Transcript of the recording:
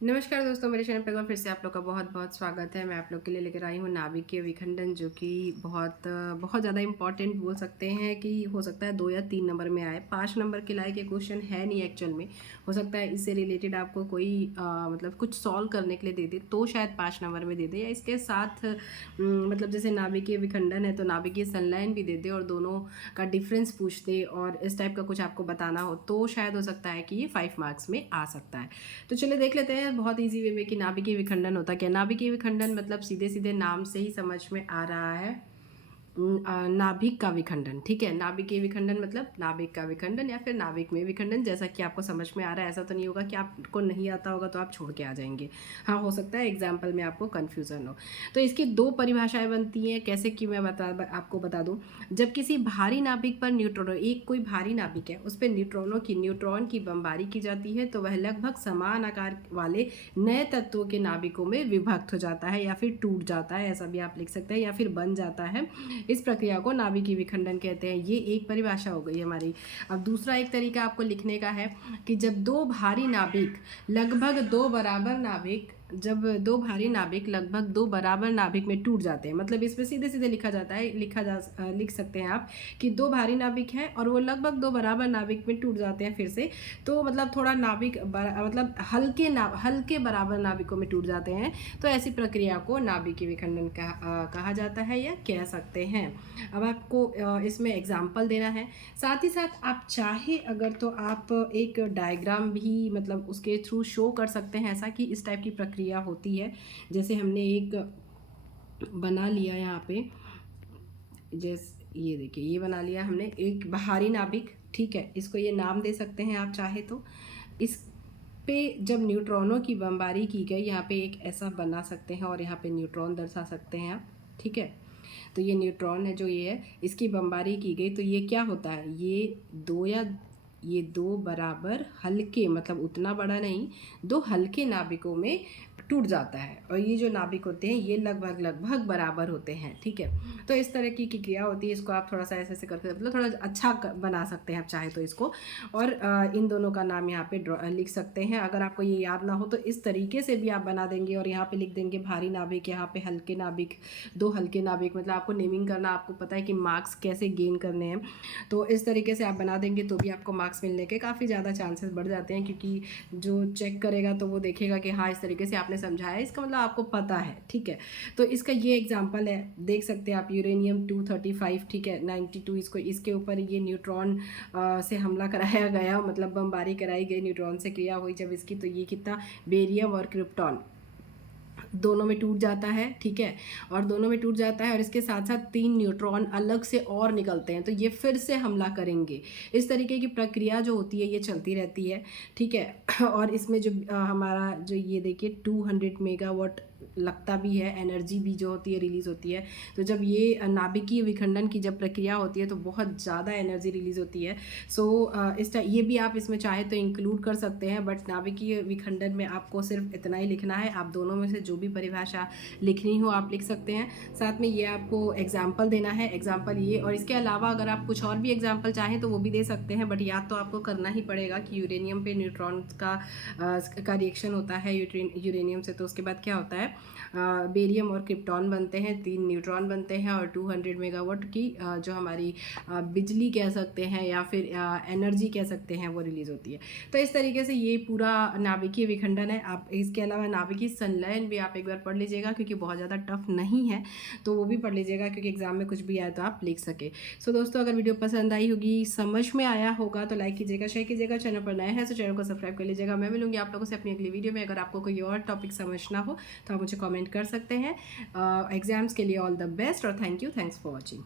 नमस्कार दोस्तों, मेरे चैनल पे एक बार फिर से आप लोग का बहुत बहुत स्वागत है। मैं आप लोग के लिए लेकर आई हूँ नाभिकीय विखंडन, जो कि बहुत ज़्यादा इंपॉर्टेंट बोल सकते हैं कि हो सकता है 2 या 3 नंबर में आए। 5 नंबर के लायक ये क्वेश्चन है नहीं एक्चुअल में। हो सकता है इससे रिलेटेड आपको कोई मतलब कुछ सॉल्व करने के लिए दे दे तो शायद 5 नंबर में दे दे, या इसके साथ मतलब जैसे नाभिकीय विखंडन है तो नाभिकीय संलयन भी दे दे और दोनों का डिफरेंस पूछ दे और इस टाइप का कुछ आपको बताना हो तो शायद हो सकता है कि ये 5 मार्क्स में आ सकता है। तो चलिए देख लेते हैं बहुत इजी वे में कि नाभिकीय विखंडन होता क्या है। नाभिकीय विखंडन मतलब सीधे सीधे नाम से ही समझ में आ रहा है नाभिक का विखंडन। ठीक है, नाभिकीय विखंडन मतलब नाभिक का विखंडन या फिर नाभिक में विखंडन। जैसा कि आपको समझ में आ रहा है, ऐसा तो नहीं होगा कि आपको नहीं आता होगा तो आप छोड़ के आ जाएंगे। हाँ, हो सकता है एग्जाम्पल में आपको कन्फ्यूजन हो। तो इसकी 2 परिभाषाएं बनती हैं। कैसे कि मैं आपको बता दूं। जब किसी भारी नाभिक पर न्यूट्रॉन, एक कोई भारी नाभिक है उस पर न्यूट्रॉन की बमबारी की जाती है तो वह लगभग समान आकार वाले नए तत्वों के नाभिकों में विभक्त हो जाता है या फिर टूट जाता है, ऐसा भी आप लिख सकते हैं, या फिर बन जाता है। इस प्रक्रिया को नाभिकीय विखंडन कहते हैं। ये एक परिभाषा हो गई हमारी। अब दूसरा एक तरीका आपको लिखने का है कि जब दो भारी नाभिक लगभग दो बराबर नाभिक जब दो भारी नाभिक लगभग दो बराबर नाभिक में टूट जाते हैं, मतलब इसमें सीधे सीधे लिखा जाता है, लिख सकते हैं आप कि दो भारी नाभिक हैं और वो लगभग दो बराबर नाभिक में टूट जाते हैं फिर से। तो मतलब थोड़ा मतलब हल्के बराबर नाभिकों में टूट जाते हैं। तो ऐसी प्रक्रिया को नाभिकीय विखंडन कहा जाता है या कह सकते हैं। अब आपको इसमें एग्जाम्पल देना है। साथ ही साथ आप चाहे अगर तो आप एक डायग्राम भी मतलब उसके थ्रू शो कर सकते हैं ऐसा कि इस टाइप की प्रक्रिया होती है। जैसे हमने एक बना लिया यहाँ पे, जैसे ये देखिए, ये बना लिया हमने एक बाहरी नाभिक। ठीक है, इसको ये नाम दे सकते हैं आप चाहे तो। इस पे जब न्यूट्रॉनों की बमबारी की गई, यहाँ पे एक ऐसा बना सकते हैं और यहाँ पे न्यूट्रॉन दर्शा सकते हैं आप। ठीक है, तो ये न्यूट्रॉन है जो ये है, इसकी बमबारी की गई तो ये क्या होता है, ये दो बराबर हल्के, मतलब उतना बड़ा नहीं, दो हल्के नाभिकों में टूट जाता है। और ये जो नाभिक होते हैं ये लगभग बराबर होते हैं। ठीक है, तो इस तरह की क्रिया होती है। इसको आप थोड़ा सा ऐसे करके मतलब थोड़ा अच्छा बना सकते हैं आप चाहे तो इसको। और इन दोनों का नाम यहाँ पे लिख सकते हैं। अगर आपको ये याद ना हो तो इस तरीके से भी आप बना देंगे और यहाँ पे लिख देंगे भारी नाभिक, यहाँ पे हल्के नाभिक, दो हल्के नाभिक। मतलब आपको नेमिंग करना, आपको पता है कि मार्क्स कैसे गेन करने हैं, तो इस तरीके से आप बना देंगे तो भी आपको मार्क्स मिलने के काफ़ी ज़्यादा चांसेस बढ़ जाते हैं, क्योंकि जो चेक करेगा तो वो देखेगा कि हाँ इस तरीके से आपने समझाया, इसका मतलब आपको पता है। ठीक है, तो इसका ये एग्जाम्पल है, देख सकते हैं आप, यूरेनियम 235। ठीक है, 92, इसके ऊपर ये न्यूट्रॉन से हमला कराया गया, मतलब बमबारी कराई गई, न्यूट्रॉन से क्रिया हुई जब इसकी, तो ये कितना बेरियम और क्रिप्टॉन दोनों में टूट जाता है। ठीक है, और दोनों में टूट जाता है और इसके साथ साथ 3 न्यूट्रॉन अलग से और निकलते हैं, तो ये फिर से हमला करेंगे। इस तरीके की प्रक्रिया जो होती है ये चलती रहती है। ठीक है, और इसमें जो हमारा जो ये देखिए 200 मेगावाट लगता भी है, एनर्जी भी जो होती है रिलीज़ होती है। तो जब ये नाभिकीय विखंडन की जब प्रक्रिया होती है तो बहुत ज़्यादा एनर्जी रिलीज़ होती है। सो ये भी आप इसमें चाहे तो इंक्लूड कर सकते हैं, बट नाभिकीय विखंडन में आपको सिर्फ इतना ही लिखना है। आप दोनों में से जो भी परिभाषा लिखनी हो आप लिख सकते हैं। साथ में ये आपको एग्जाम्पल देना है, एग्जाम्पल ये, और इसके अलावा अगर आप कुछ और भी एग्जाम्पल चाहें तो वो भी दे सकते हैं, बट याद तो आपको करना ही पड़ेगा कि यूरेनियम पे न्यूट्रॉन का रिएक्शन होता है यूरेनियम से, तो उसके बाद क्या होता है, बेरियम और क्रिप्टॉन बनते हैं, 3 न्यूट्रॉन बनते हैं और 200 मेगावाट की जो हमारी बिजली कह सकते हैं या फिर एनर्जी कह सकते हैं वो रिलीज़ होती है। तो इस तरीके से ये पूरा नाभिकीय विखंडन है। आप इसके अलावा नाभिकीय संलयन भी आप एक बार पढ़ लीजिएगा, क्योंकि बहुत ज़्यादा टफ नहीं है, तो वो भी पढ़ लीजिएगा क्योंकि एग्जाम में कुछ भी आए तो आप लिख सके। सो दोस्तों, अगर वीडियो पसंद आई होगी, समझ में आया होगा तो लाइक कीजिएगा, शेयर कीजिएगा। चैनल पर नए हैं तो चैनल को सब्सक्राइब कर लीजिएगा। मैं मिलूंगी आप लोगों से अपनी अगली वीडियो में। अगर आपको कोई और टॉपिक समझना हो तो आप मुझे कमेंट कर सकते हैं। एग्जाम्स के लिए ऑल द बेस्ट और थैंक्स फॉर वॉचिंग।